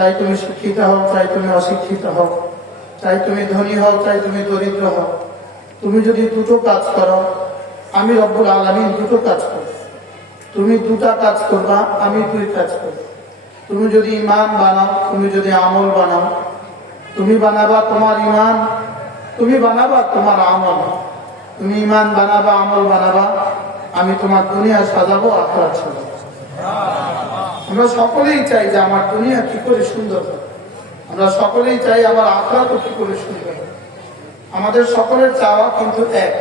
চাই তুমি শিক্ষিত হও, চাই তুমি অশিক্ষিত হও, চাই তুমি ধনী হও, চাই তুমি দরিদ্র হও, তুমি যদি দুটো কাজ করো, আমি রব্বুল আলামিন দুটো কাজ করব। তুমি দুটা কাজ করবা, আমি দুই কাজ করব। তুমি যদি ইমান বানাও, তুমি যদি আমল বানাও, তুমি বানাবা তোমার ইমান, তুমি বানাবা তোমার আমল। তুমি ইমান বানাবা, আমল বানাবা, আমি তোমার দুনিয়া সাজাবো, আখিরাত সাজাবো। আমরা সকলেই চাই যে আমার দুনিয়া কি করে সুন্দর হয়, আমরা সকলেই চাই আমার আখিরাতও কি করে সুন্দর হয়। আমাদের সকলের চাওয়া কিন্তু এক,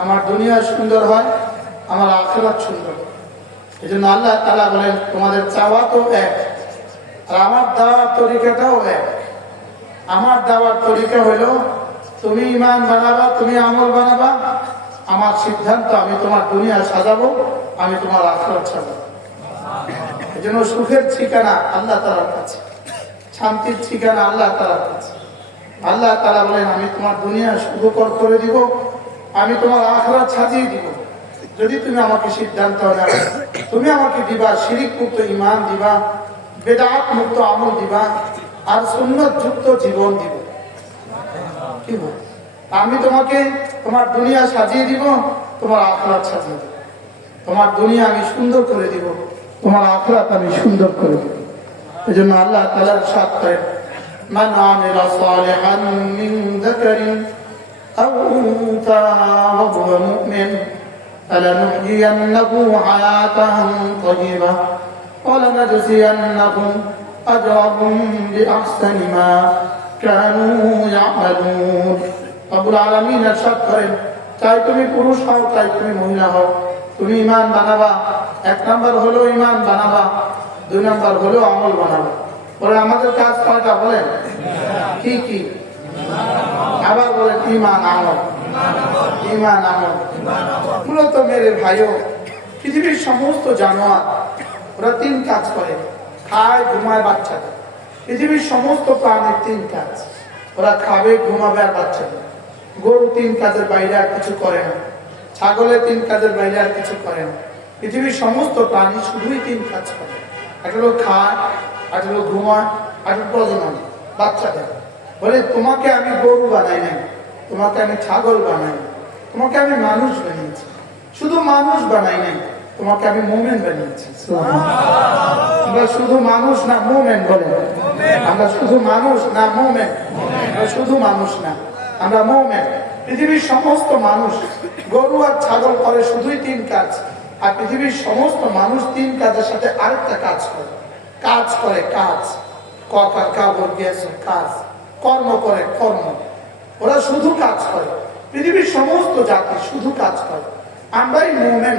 আমার দুনিয়া সুন্দর হয়, আমার আখিরাত সুন্দর হয়। এই জন্য আল্লাহ তাআলা বলেন তোমাদের চাওয়া তো এক, আর আমার দেওয়ার তরিকাটাও এক। আমার দেওয়ার তরিকা হলো তুমি ইমান বানাবা, তুমি আমল বানাবা, আমার সিদ্ধান্ত আমি তোমার দুনিয়া সাজাবো, আমি তোমার আখিরাত সাজাবো। এই জন্য সুখের ঠিকানা আল্লাহ তাআলার কাছে, শান্তির ঠিকানা আল্লাহ তাআলার কাছে। আল্লাহ তাআলা বলেন আমি তোমার দুনিয়া সুখকর করে দিব, আমি তোমার আখিরাত সাজিয়ে দিব, যদি তুমি আমাকে সিদ্ধান্ত নাও। তুমি আমাকে দিবা শিরিক মুক্ত ইমান দিবা, বেদাত মুক্ত আমল দিবা, আর সুন্নত যুক্ত জীবন দিব। কি বল? আমি তোমাকে তোমার দুনিয়া সাজিয়ে দিব, তোমার আখিরাত সাজিয়ে দিব। তোমার দুনিয়া আমি সুন্দর করে দিব, তোমার আখিরাত আমি সুন্দর করে দিব। এই জন্য আল্লাহ তাআলা ইরশাদ করেন মান আমিলা সালিহান মিন যাকারিন আও উনসা ওয়া হুয়া মুমিন ফালানুহইয়ান্নাহু হায়াতান তাইয়্যিবাহ ওয়া লানাজজিয়ান্নাহুম আজরাহুম বিআহসানি মা কানু ইয়ামালুন। রব্বুল আলামিন ইরশাদ করেন চাই তুমি পুরুষ হও, চাই তুমি মহিলা হও, তুমি ঈমান বানাবা। এক নাম্বার হলো ঈমান বানাবা, দুই নাম্বার হলো আমল বানাবা। বলে আমাদের কাজ কয়টা বলেন? কি কি? আবার বলেন ঈমান আমল, ঈমান আমল। মূলত মেরে ভাইও, পৃথিবীর সমস্ত জানোয়ার ওরা তিন কাজ করে, খায়, ঘুমায়, বাচ্চা দেয়। পৃথিবীর সমস্ত প্রাণীর তিন কাজ, ওরা খাবে, ঘুমাবে, আর বাচ্চা দেয়। গরু তিন কাজের বাইরে আর কিছু করে না, ছাগলের তিন কাজের বাইরে আর কিছু করে না। পৃথিবীর সমস্ত প্রাণী শুধুই তিন কাজ করে, একটা হলো খায়, একটা হলো ঘুমায়, আর একটা প্রজনন, বাচ্চা দেয়। বলে তোমাকে আমি গরু বানাই নাই, তোমাকে আমি ছাগল বানাই নাই, তোমাকে আমি মানুষ বানিয়েছি। শুধু মানুষ বানাই নাই, তোমাকে আমি মুমিন বানিয়েছি। আমরা শুধু মানুষ না মুমিন বলে, আমরা শুধু মানুষ না মুমিন, আমরা শুধু মানুষ না, আমরা মুমিন। পৃথিবীর সমস্ত মানুষ, গরু আর ছাগল করে শুধুই তিন কাজ, আর পৃথিবীর সমস্ত মানুষ তিন কাজের সাথে আরেকটা কাজ করে, কাজ করে কাজ, কাপড় গিয়েছে কাজ, কর্ম করে কর্ম। ওরা শুধু কাজ করে, পৃথিবীর সমস্ত জাতি শুধু কাজ করে। আমরাই মুমিন,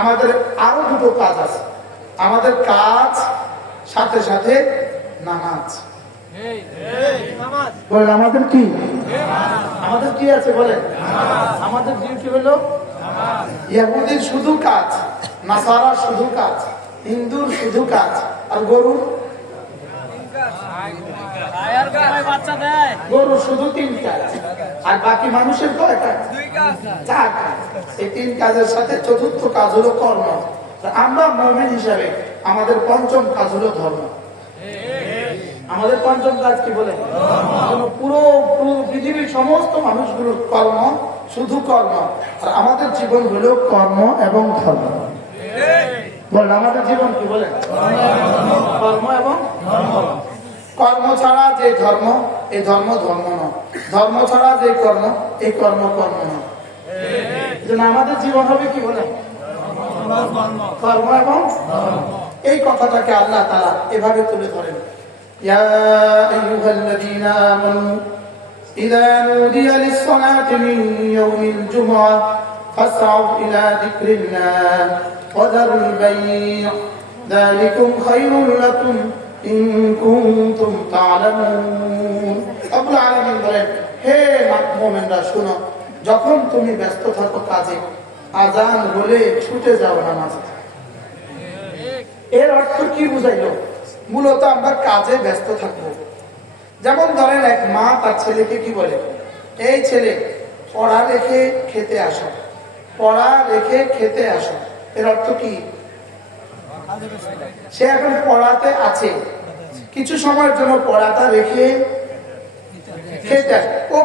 আমাদের আরো দুটো কাজ আছে। আমাদের কাজ সাথে সাথে নামাজ। বলেন আমাদের কি? আমাদের কি আছে বলেন? আমাদের ডিউটি হলো ইহুদির শুধু কাজ, নাসারার শুধু কাজ, হিন্দুর শুধু কাজ, আর গরুর গরু শুধু তিন কাজ, আর বাকি মানুষের কয় কাজ? চার কাজ। এই তিন কাজের সাথে চতুর্থ কাজ হলো কর্ম। আমরা মুমিন হিসাবে আমাদের পঞ্চম কাজ হলো ধর্ম। আমাদের পঞ্চম কাজ কি বলে? পুরো পৃথিবীর সমস্ত মানুষগুলোর কর্ম শুধু কর্ম, আর আমাদের জীবন হলো কর্ম এবং ধর্ম। বলেন আমাদের জীবন কি বলেন? কর্ম এবং ধর্ম। কর্ম ছাড়া যে ধর্ম, এই ধর্ম ধর্ম নয়। ধর্ম ছাড়া যে কর্ম, এই কর্ম কর্ম নয়। আমাদের জীবন হবে কি বলেন? কর্ম এবং ধর্ম। এই কথাটাকে আল্লাহ তাআলা এভাবে তুলে ধরেন ইয়া আইয়ুহাল্লাযীনা আমানু ইযা নুদিয়া লিস-সালাতি মিন ইয়াউমিল জুমআহ ফাসআউ ইলা যিকরিল্লাহ ওয়া যারুল বাই' যালিকুম খায়রুল লাকুম ইন কুনতুম তা'লামুন। রব্বুল আলামিন বলেন হে মুমিনরা শুনো, যখন তুমি ব্যস্ত থাকো কাজে, আযান হলে ছুটে যাও নামাজে। এর অর্থ কি বুঝাইলো? মূলত আমরা কাজে ব্যস্ত থাকবো। যেমন ধরেন এক মা তার ছেলেকে কি বলে, এই ছেলে পড়া রেখে খেতে আসো, পড়া রেখে খেতে আসো। এর অর্থ কি? সে এখন পড়াতে আছে, কিছু সময়ের জন্য পড়াটা রেখে খেতেন। ও